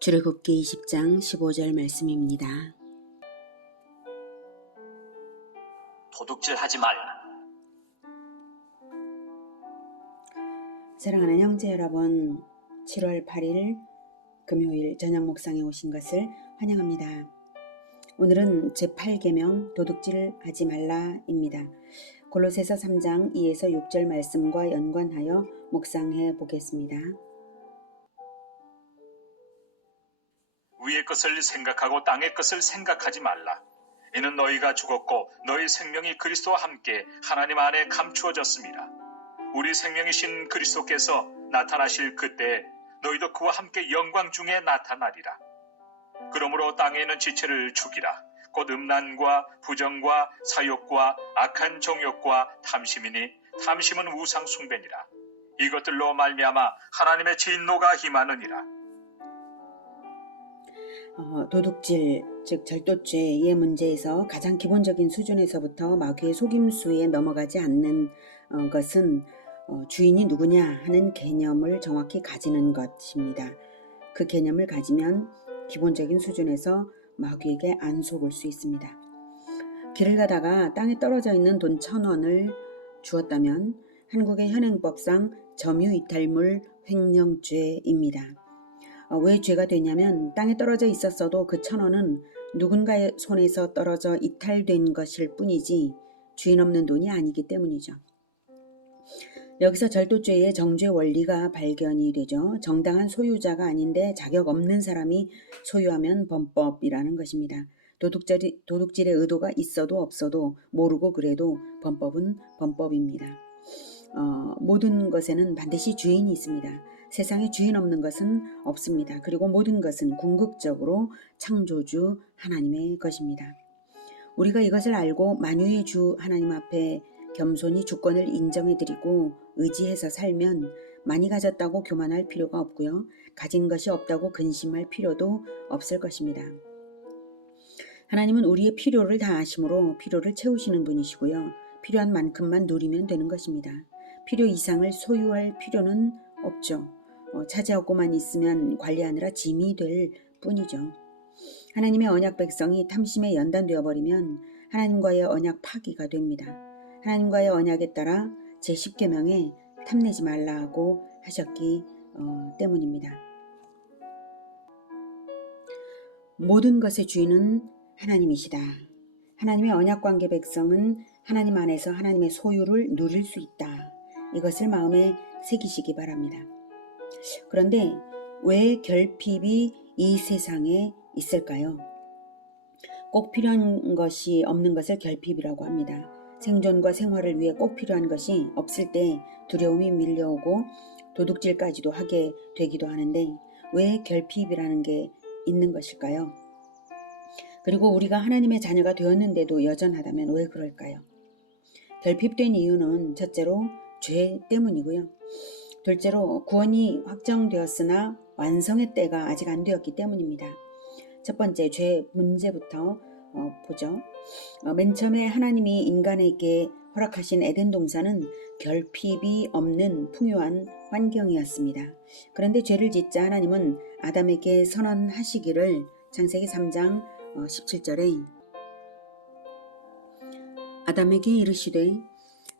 출애굽기 20장 15절 말씀입니다. 도둑질하지 말라. 사랑하는 형제 여러분, 7월 8일 금요일 저녁 묵상에 오신 것을 환영합니다. 오늘은 제8계명 도둑질하지 말라입니다. 골로새서 3장 2에서 6절 말씀과 연관하여 묵상해 보겠습니다. 위의 것을 생각하고 땅의 것을 생각하지 말라. 이는 너희가 죽었고 너희 생명이 그리스도와 함께 하나님 안에 감추어졌습니다. 우리 생명이신 그리스도께서 나타나실 그때 너희도 그와 함께 영광 중에 나타나리라. 그러므로 땅에 있는 지체를 죽이라. 곧 음란과 부정과 사욕과 악한 정욕과 탐심이니 탐심은 우상 숭배니라. 이것들로 말미암아 하나님의 진노가 임하느니라. 도둑질, 즉 절도죄의 문제에서 가장 기본적인 수준에서부터 마귀의 속임수에 넘어가지 않는 것은 주인이 누구냐 하는 개념을 정확히 가지는 것입니다. 그 개념을 가지면 기본적인 수준에서 마귀에게 안 속을 수 있습니다. 길을 가다가 땅에 떨어져 있는 돈 1,000원을 주었다면 한국의 현행법상 점유이탈물 횡령죄입니다. 왜 죄가 되냐면 땅에 떨어져 있었어도 그 1,000원은 누군가의 손에서 떨어져 이탈된 것일 뿐이지 주인 없는 돈이 아니기 때문이죠. 여기서 절도죄의 정죄 원리가 발견이 되죠. 정당한 소유자가 아닌데 자격 없는 사람이 소유하면 범법이라는 것입니다. 도둑질의 의도가 있어도 없어도 모르고 그래도 범법은 범법입니다. 모든 것에는 반드시 주인이 있습니다. 세상에 주인 없는 것은 없습니다. 그리고 모든 것은 궁극적으로 창조주 하나님의 것입니다. 우리가 이것을 알고 만유의 주 하나님 앞에 겸손히 주권을 인정해드리고 의지해서 살면 많이 가졌다고 교만할 필요가 없고요. 가진 것이 없다고 근심할 필요도 없을 것입니다. 하나님은 우리의 필요를 다 아심으로 필요를 채우시는 분이시고요. 필요한 만큼만 누리면 되는 것입니다. 필요 이상을 소유할 필요는 없죠. 차지하고만 있으면 관리하느라 짐이 될 뿐이죠. 하나님의 언약 백성이 탐심에 연단되어 버리면 하나님과의 언약 파기가 됩니다. 하나님과의 언약에 따라 제10계명에 탐내지 말라고 하셨기 때문입니다. 모든 것의 주인은 하나님이시다. 하나님의 언약관계 백성은 하나님 안에서 하나님의 소유를 누릴 수 있다. 이것을 마음에 새기시기 바랍니다. 그런데 왜 결핍이 이 세상에 있을까요? 꼭 필요한 것이 없는 것을 결핍이라고 합니다. 생존과 생활을 위해 꼭 필요한 것이 없을 때 두려움이 밀려오고 도둑질까지도 하게 되기도 하는데 왜 결핍이라는 게 있는 것일까요? 그리고 우리가 하나님의 자녀가 되었는데도 여전하다면 왜 그럴까요? 결핍된 이유는 첫째로 죄 때문이고요. 둘째로 구원이 확정되었으나 완성의 때가 아직 안 되었기 때문입니다. 첫 번째 죄 문제부터 보죠. 맨 처음에 하나님이 인간에게 허락하신 에덴 동산은 결핍이 없는 풍요한 환경이었습니다. 그런데 죄를 짓자 하나님은 아담에게 선언하시기를 창세기 3장 17절에 아담에게 이르시되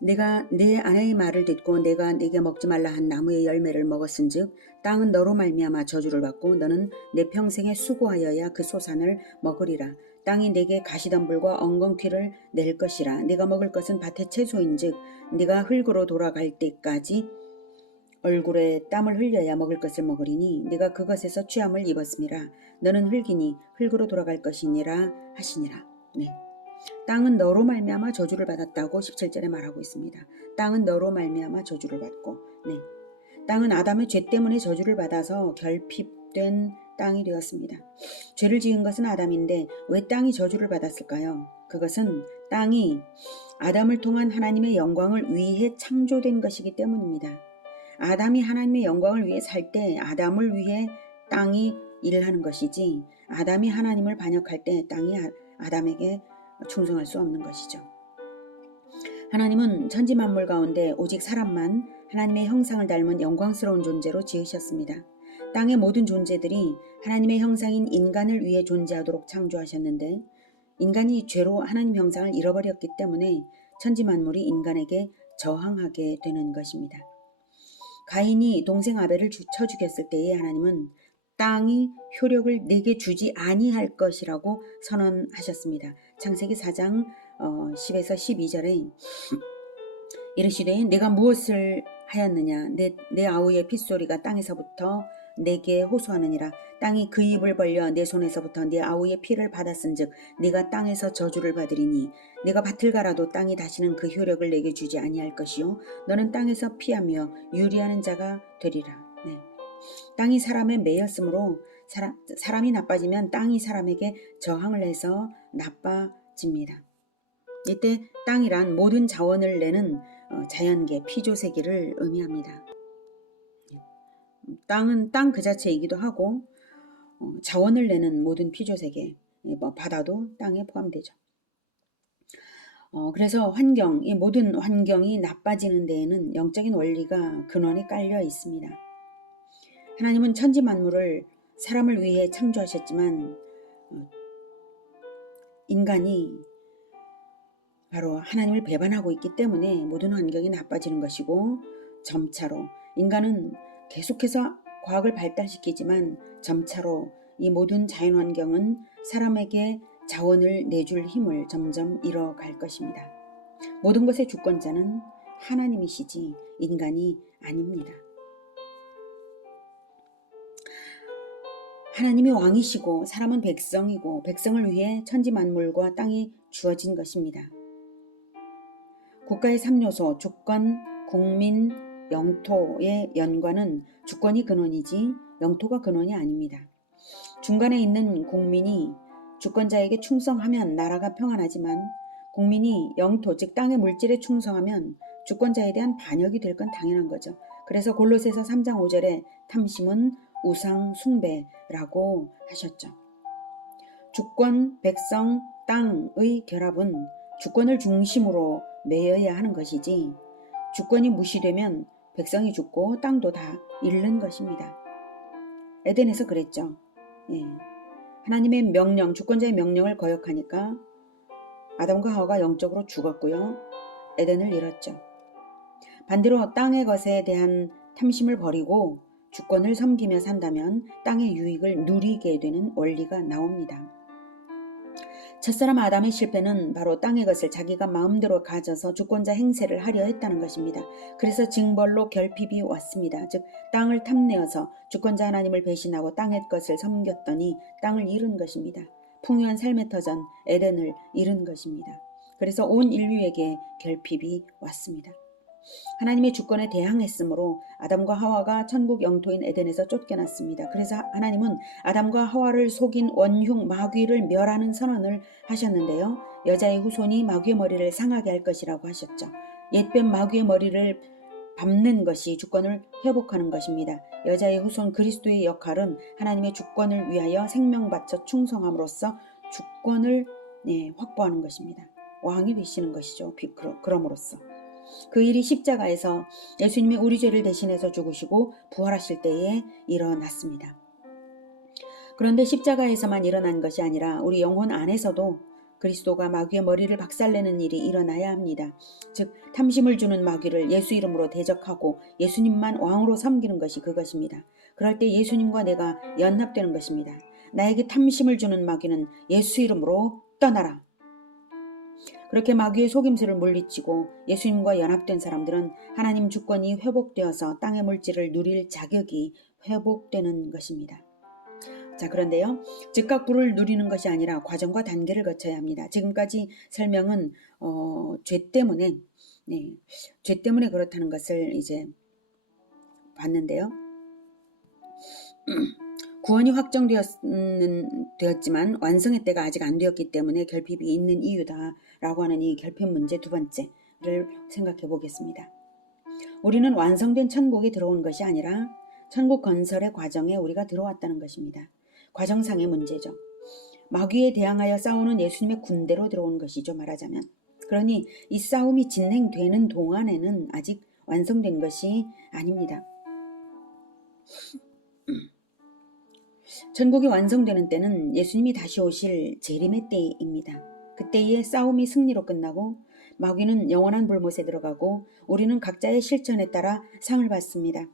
내가 내 아내의 말을 듣고 내가 네게 먹지 말라 한 나무의 열매를 먹었은즉 땅은 너로 말미암아 저주를 받고 너는 내 평생에 수고하여야 그 소산을 먹으리라. 땅이 네게 가시덤불과 엉겅퀴를 낼 것이라. 네가 먹을 것은 밭의 채소인즉 네가 흙으로 돌아갈 때까지 얼굴에 땀을 흘려야 먹을 것을 먹으리니 네가 그것에서 취함을 입었음이라. 너는 흙이니 흙으로 돌아갈 것이니라 하시니라. 네. 땅은 너로 말미암아 저주를 받았다고 17절에 말하고 있습니다. 땅은 너로 말미암아 저주를 받고, 네, 땅은 아담의 죄 때문에 저주를 받아서 결핍된 땅이 되었습니다. 죄를 지은 것은 아담인데 왜 땅이 저주를 받았을까요? 그것은 땅이 아담을 통한 하나님의 영광을 위해 창조된 것이기 때문입니다. 아담이 하나님의 영광을 위해 살 때 아담을 위해 땅이 일을 하는 것이지 아담이 하나님을 반역할 때 땅이 아담에게 충성할 수 없는 것이죠. 하나님은 천지 만물 가운데 오직 사람만 하나님의 형상을 닮은 영광스러운 존재로 지으셨습니다. 땅의 모든 존재들이 하나님의 형상인 인간을 위해 존재하도록 창조하셨는데 인간이 죄로 하나님 형상을 잃어버렸기 때문에 천지 만물이 인간에게 저항하게 되는 것입니다. 가인이 동생 아벨을 쳐 죽였을 때에 하나님은 땅이 효력을 내게 주지 아니할 것이라고 선언하셨습니다. 창세기 4장 10에서 12절에 이르시되 내가 무엇을 하였느냐 내 아우의 핏소리가 땅에서부터 내게 호소하느니라. 땅이 그 입을 벌려 내 손에서부터 내 아우의 피를 받았은즉 네가 땅에서 저주를 받으리니 내가 밭을 갈아도 땅이 다시는 그 효력을 내게 주지 아니할 것이요 너는 땅에서 피하며 유리하는 자가 되리라. 네. 땅이 사람에 매였으므로 사람이 나빠지면 땅이 사람에게 저항을 해서 나빠집니다. 이때 땅이란 모든 자원을 내는 자연계 피조세기를 의미합니다. 땅은 땅 그 자체이기도 하고 자원을 내는 모든 피조세계, 바다도 땅에 포함되죠. 그래서 이 모든 환경이 나빠지는 데에는 영적인 원리가 근원에 깔려 있습니다. 하나님은 천지 만물을 사람을 위해 창조하셨지만 인간이 바로 하나님을 배반하고 있기 때문에 모든 환경이 나빠지는 것이고 점차로 인간은 계속해서 과학을 발달시키지만 점차로 이 모든 자연환경은 사람에게 자원을 내줄 힘을 점점 잃어갈 것입니다. 모든 것의 주권자는 하나님이시지 인간이 아닙니다. 하나님이 왕이시고 사람은 백성이고 백성을 위해 천지 만물과 땅이 주어진 것입니다. 국가의 3요소 주권, 국민, 영토의 연관은 주권이 근원이지 영토가 근원이 아닙니다. 중간에 있는 국민이 주권자에게 충성하면 나라가 평안하지만 국민이 영토 즉 땅의 물질에 충성하면 주권자에 대한 반역이 될 건 당연한 거죠. 그래서 골로새서 3장 5절에 탐심은 우상 숭배라고 하셨죠. 주권, 백성, 땅의 결합은 주권을 중심으로 매여야 하는 것이지 주권이 무시되면 백성이 죽고 땅도 다 잃는 것입니다. 에덴에서 그랬죠. 하나님의 명령, 주권자의 명령을 거역하니까 아담과 하와가 영적으로 죽었고요. 에덴을 잃었죠. 반대로 땅의 것에 대한 탐심을 버리고 주권을 섬기며 산다면 땅의 유익을 누리게 되는 원리가 나옵니다. 첫사람 아담의 실패는 바로 땅의 것을 자기가 마음대로 가져서 주권자 행세를 하려 했다는 것입니다. 그래서 징벌로 결핍이 왔습니다. 즉 땅을 탐내어서 주권자 하나님을 배신하고 땅의 것을 섬겼더니 땅을 잃은 것입니다. 풍요한 삶의 터전 에덴을 잃은 것입니다. 그래서 온 인류에게 결핍이 왔습니다. 하나님의 주권에 대항했으므로 아담과 하와가 천국 영토인 에덴에서 쫓겨났습니다. 그래서 하나님은 아담과 하와를 속인 원흉 마귀를 멸하는 선언을 하셨는데요. 여자의 후손이 마귀의 머리를 상하게 할 것이라고 하셨죠. 옛뱀 마귀의 머리를 밟는 것이 주권을 회복하는 것입니다. 여자의 후손 그리스도의 역할은 하나님의 주권을 위하여 생명 바쳐 충성함으로써 주권을 확보하는 것입니다. 왕이 되시는 것이죠. 그럼으로써. 그 일이 십자가에서 예수님이 우리 죄를 대신해서 죽으시고 부활하실 때에 일어났습니다. 그런데 십자가에서만 일어난 것이 아니라 우리 영혼 안에서도 그리스도가 마귀의 머리를 박살내는 일이 일어나야 합니다. 즉 탐심을 주는 마귀를 예수 이름으로 대적하고 예수님만 왕으로 섬기는 것이 그것입니다. 그럴 때 예수님과 내가 연합되는 것입니다. 나에게 탐심을 주는 마귀는 예수 이름으로 떠나라. 그렇게 마귀의 속임수를 물리치고 예수님과 연합된 사람들은 하나님 주권이 회복되어서 땅의 물질을 누릴 자격이 회복되는 것입니다. 자, 그런데요. 즉각 부를 누리는 것이 아니라 과정과 단계를 거쳐야 합니다. 지금까지 설명은 죄 때문에 그렇다는 것을 이제 봤는데요. 구원이 확정되었지만 완성의 때가 아직 안 되었기 때문에 결핍이 있는 이유다라고 하는 이 결핍 문제 두 번째를 생각해 보겠습니다. 우리는 완성된 천국에 들어온 것이 아니라 천국 건설의 과정에 우리가 들어왔다는 것입니다. 과정상의 문제죠. 마귀에 대항하여 싸우는 예수님의 군대로 들어온 것이죠. 말하자면. 그러니 이 싸움이 진행되는 동안에는 아직 완성된 것이 아닙니다. 천국이 완성되는 때는 예수님이 다시 오실 재림의 때입니다. 그때의 싸움이 승리로 끝나고 마귀는 영원한 불못에 들어가고 우리는 각자의 실천에 따라 상을 받습니다.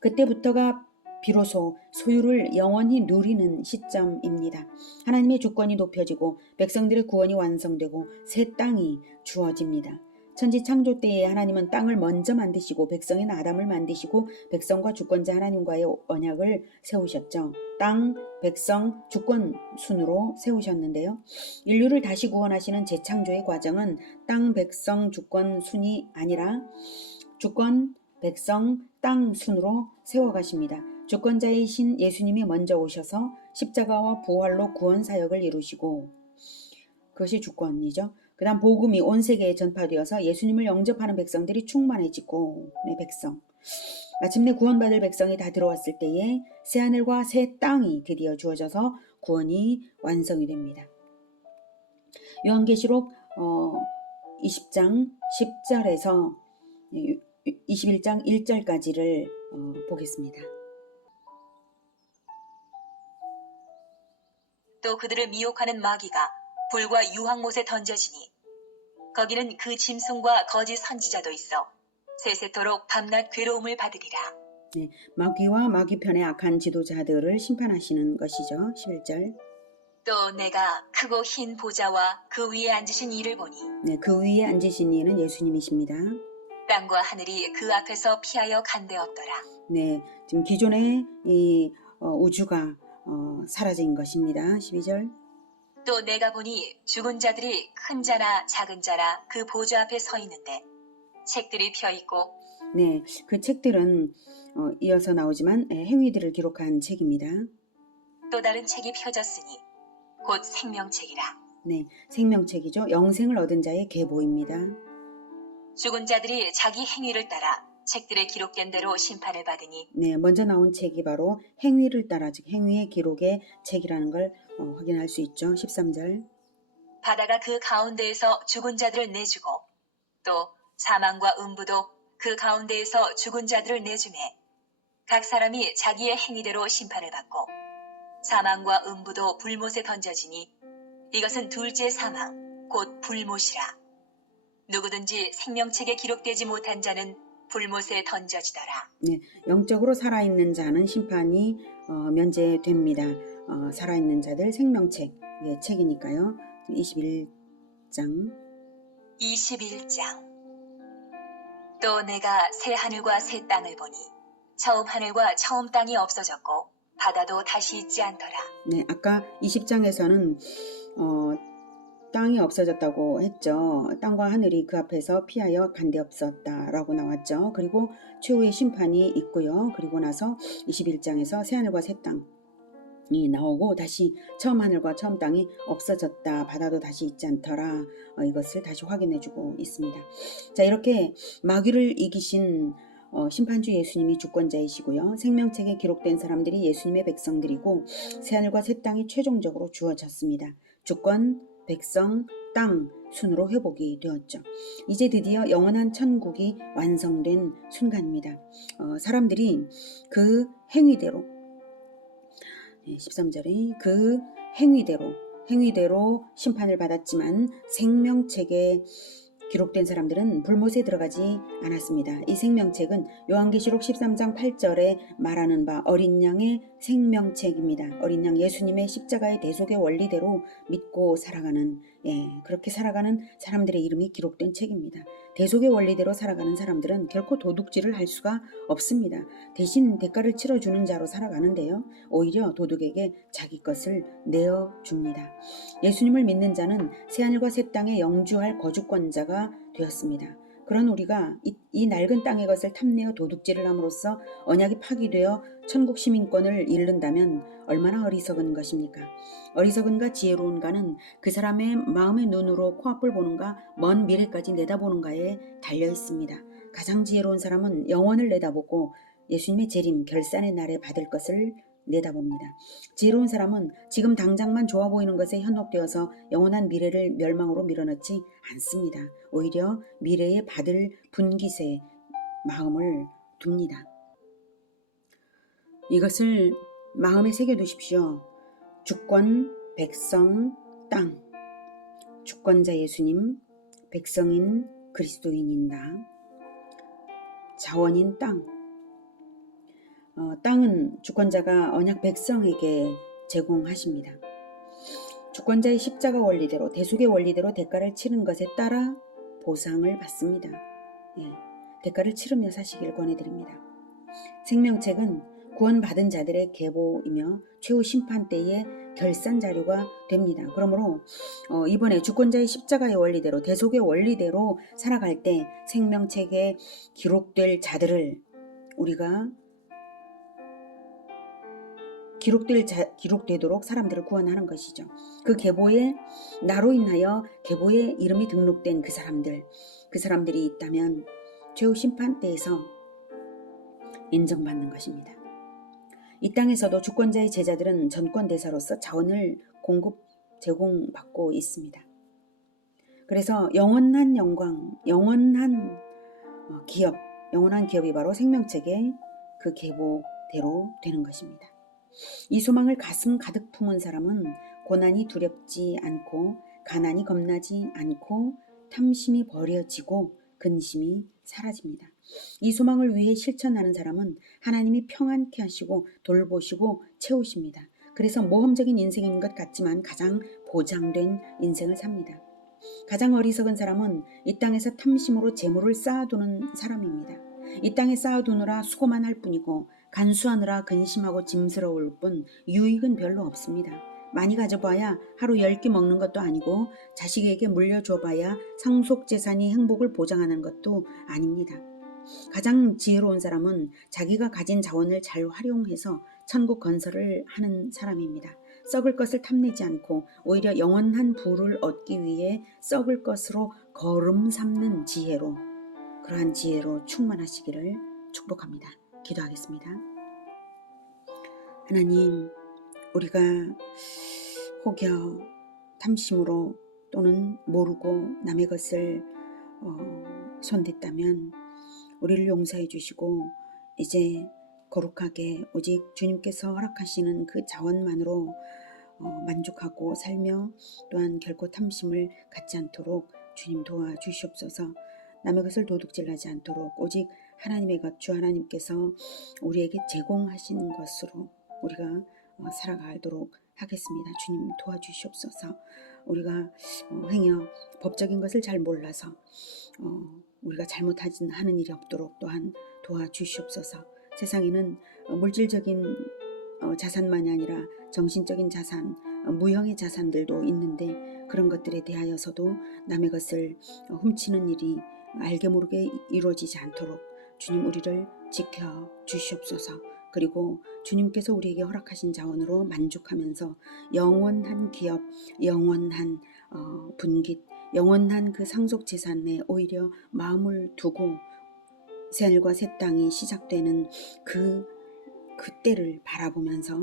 그때부터가 비로소 소유를 영원히 누리는 시점입니다. 하나님의 주권이 높여지고 백성들의 구원이 완성되고 새 땅이 주어집니다. 천지 창조 때에 하나님은 땅을 먼저 만드시고 백성인 아담을 만드시고 백성과 주권자 하나님과의 언약을 세우셨죠. 땅, 백성, 주권 순으로 세우셨는데요. 인류를 다시 구원하시는 재창조의 과정은 땅, 백성, 주권 순이 아니라 주권, 백성, 땅 순으로 세워가십니다. 주권자이신 예수님이 먼저 오셔서 십자가와 부활로 구원 사역을 이루시고 그것이 주권이죠. 그 다음 복음이 온 세계에 전파되어서 예수님을 영접하는 백성들이 충만해지고 백성. 마침내 구원받을 백성이 다 들어왔을 때에 새하늘과 새 땅이 드디어 주어져서 구원이 완성이 됩니다. 요한계시록 20장 10절에서 21장 1절까지를 보겠습니다. 또 그들을 미혹하는 마귀가 불과 유황못에 던져지니 거기는 그 짐승과 거짓 선지자도 있어 세세토록 밤낮 괴로움을 받으리라. 네, 마귀와 마귀편의 악한 지도자들을 심판하시는 것이죠. 11절. 또 내가 크고 흰 보좌와 그 위에 앉으신 이를 보니 네, 그 위에 앉으신 이는 예수님이십니다. 땅과 하늘이 그 앞에서 피하여 간대없더라. 네, 지금 기존의 이 우주가 사라진 것입니다. 12절. 또 내가 보니 죽은 자들이 큰 자나 작은 자나 그 보좌 앞에 서 있는데 책들이 펴 있고 네, 그 책들은 이어서 나오지만 행위들을 기록한 책입니다. 또 다른 책이 펴졌으니 곧 생명책이라. 네, 생명책이죠. 영생을 얻은 자의 계보입니다. 죽은 자들이 자기 행위를 따라 책들에 기록된 대로 심판을 받으니 네, 먼저 나온 책이 바로 행위를 따라 즉 행위의 기록의 책이라는 걸 확인할 수 있죠. 13절. 바다가 그 가운데에서 죽은 자들을 내주고 또 사망과 음부도 그 가운데에서 죽은 자들을 내주매 각 사람이 자기의 행위대로 심판을 받고 사망과 음부도 불못에 던져지니 이것은 둘째 사망 곧 불못이라. 누구든지 생명책에 기록되지 못한 자는 불못에 던져지더라. 네, 영적으로 살아있는 자는 심판이 면제됩니다. 살아있는 자들 생명책, 책이니까요. 21장. 21장. 또 내가 새 하늘과 새 땅을 보니 처음 하늘과 처음 땅이 없어졌고 바다도 다시 있지 않더라. 네, 아까 20장에서는 땅이 없어졌다고 했죠. 땅과 하늘이 그 앞에서 피하여 간데없었다라고 나왔죠. 그리고 최후의 심판이 있고요. 그리고 나서 21장에서 새 하늘과 새 땅이 나오고 다시 처음 하늘과 처음 땅이 없어졌다. 바다도 다시 있지 않더라. 이것을 다시 확인해주고 있습니다. 자, 이렇게 마귀를 이기신 심판주 예수님이 주권자이시고요. 생명책에 기록된 사람들이 예수님의 백성들이고 새하늘과 새 땅이 최종적으로 주어졌습니다. 주권, 백성, 땅 순으로 회복이 되었죠. 이제 드디어 영원한 천국이 완성된 순간입니다. 사람들이 그 행위대로 13절에 그 행위대로 심판을 받았지만 생명책에 기록된 사람들은 불못에 들어가지 않았습니다. 이 생명책은 요한계시록 13장 8절에 말하는 바 어린 양의 생명책입니다. 어린 양 예수님의 십자가의 대속의 원리대로 믿고 살아가는 그렇게 살아가는 사람들의 이름이 기록된 책입니다. 대속의 원리대로 살아가는 사람들은 결코 도둑질을 할 수가 없습니다. 대신 대가를 치러주는 자로 살아가는데요. 오히려 도둑에게 자기 것을 내어줍니다. 예수님을 믿는 자는 새하늘과 새 땅에 영주할 거주권자가 되었습니다. 그런 우리가 이 낡은 땅의 것을 탐내어 도둑질을 함으로써 언약이 파기되어 천국 시민권을 잃는다면 얼마나 어리석은 것입니까? 어리석은가 지혜로운가는 그 사람의 마음의 눈으로 코앞을 보는가 먼 미래까지 내다보는가에 달려 있습니다. 가장 지혜로운 사람은 영원을 내다보고 예수님의 재림 결산의 날에 받을 것을 내다봅니다. 지혜로운 사람은 지금 당장만 좋아 보이는 것에 현혹되어서 영원한 미래를 멸망으로 밀어넣지 않습니다. 오히려 미래에 받을 분깃에 마음을 둡니다. 이것을 마음에 새겨두십시오. 주권, 백성, 땅. 주권자 예수님, 백성인 그리스도인인 나, 자원인 땅. 땅은 주권자가 언약 백성에게 제공하십니다. 주권자의 십자가 원리대로, 대속의 원리대로 대가를 치른 것에 따라 보상을 받습니다. 대가를 치르며 사시길 권해드립니다. 생명책은 구원받은 자들의 계보이며 최후 심판 때의 결산 자료가 됩니다. 그러므로 이번에 주권자의 십자가의 원리대로, 대속의 원리대로 살아갈 때 생명책에 기록될 자들을 우리가 기록되도록 사람들을 구원하는 것이죠. 그 계보에 나로 인하여 계보에 이름이 등록된 그 사람들이 있다면 최후 심판 때에서 인정받는 것입니다. 이 땅에서도 주권자의 제자들은 전권대사로서 자원을 제공받고 있습니다. 그래서 영원한 영광, 영원한 기업이 바로 생명책의 그 계보대로 되는 것입니다. 이 소망을 가슴 가득 품은 사람은 고난이 두렵지 않고 가난이 겁나지 않고 탐심이 버려지고 근심이 사라집니다. 이 소망을 위해 실천하는 사람은 하나님이 평안케 하시고 돌보시고 채우십니다. 그래서 모험적인 인생인 것 같지만 가장 보장된 인생을 삽니다. 가장 어리석은 사람은 이 땅에서 탐심으로 재물을 쌓아두는 사람입니다. 이 땅에 쌓아두느라 수고만 할 뿐이고 간수하느라 근심하고 짐스러울 뿐 유익은 별로 없습니다. 많이 가져봐야 하루 10끼 먹는 것도 아니고 자식에게 물려줘봐야 상속재산이 행복을 보장하는 것도 아닙니다. 가장 지혜로운 사람은 자기가 가진 자원을 잘 활용해서 천국 건설을 하는 사람입니다. 썩을 것을 탐내지 않고 오히려 영원한 부를 얻기 위해 썩을 것으로 거름 삼는 지혜로, 그러한 지혜로 충만하시기를 축복합니다. 기도하겠습니다. 하나님, 우리가 혹여 탐심으로 또는 모르고 남의 것을 손댔다면 우리를 용서해 주시고 이제 거룩하게 오직 주님께서 허락하시는 그 자원만으로 만족하고 살며 또한 결코 탐심을 갖지 않도록 주님 도와주시옵소서. 남의 것을 도둑질하지 않도록 오직 하나님의 것, 주 하나님께서 우리에게 제공하신 것으로 우리가 살아가도록 하겠습니다. 주님 도와주시옵소서. 우리가 행여 법적인 것을 잘 몰라서 우리가 잘못하는 일이 없도록 또한 도와주시옵소서. 세상에는 물질적인 자산만이 아니라 정신적인 자산, 무형의 자산들도 있는데 그런 것들에 대하여서도 남의 것을 훔치는 일이 알게 모르게 이루어지지 않도록 주님 우리를 지켜 주시옵소서. 그리고 주님께서 우리에게 허락하신 자원으로 만족하면서 영원한 기업, 영원한 분깃, 영원한 그 상속재산에 오히려 마음을 두고 새하늘과 새 땅이 시작되는 그때를 바라보면서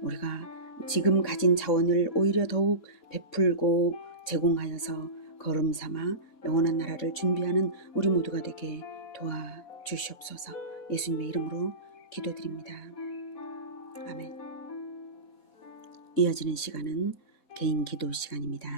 우리가 지금 가진 자원을 오히려 더욱 베풀고 제공하여서 걸음 삼아 영원한 나라를 준비하는 우리 모두가 되게 도와주시옵소서. 예수님의 이름으로 기도드립니다. 아멘. 이어지는 시간은 개인 기도 시간입니다.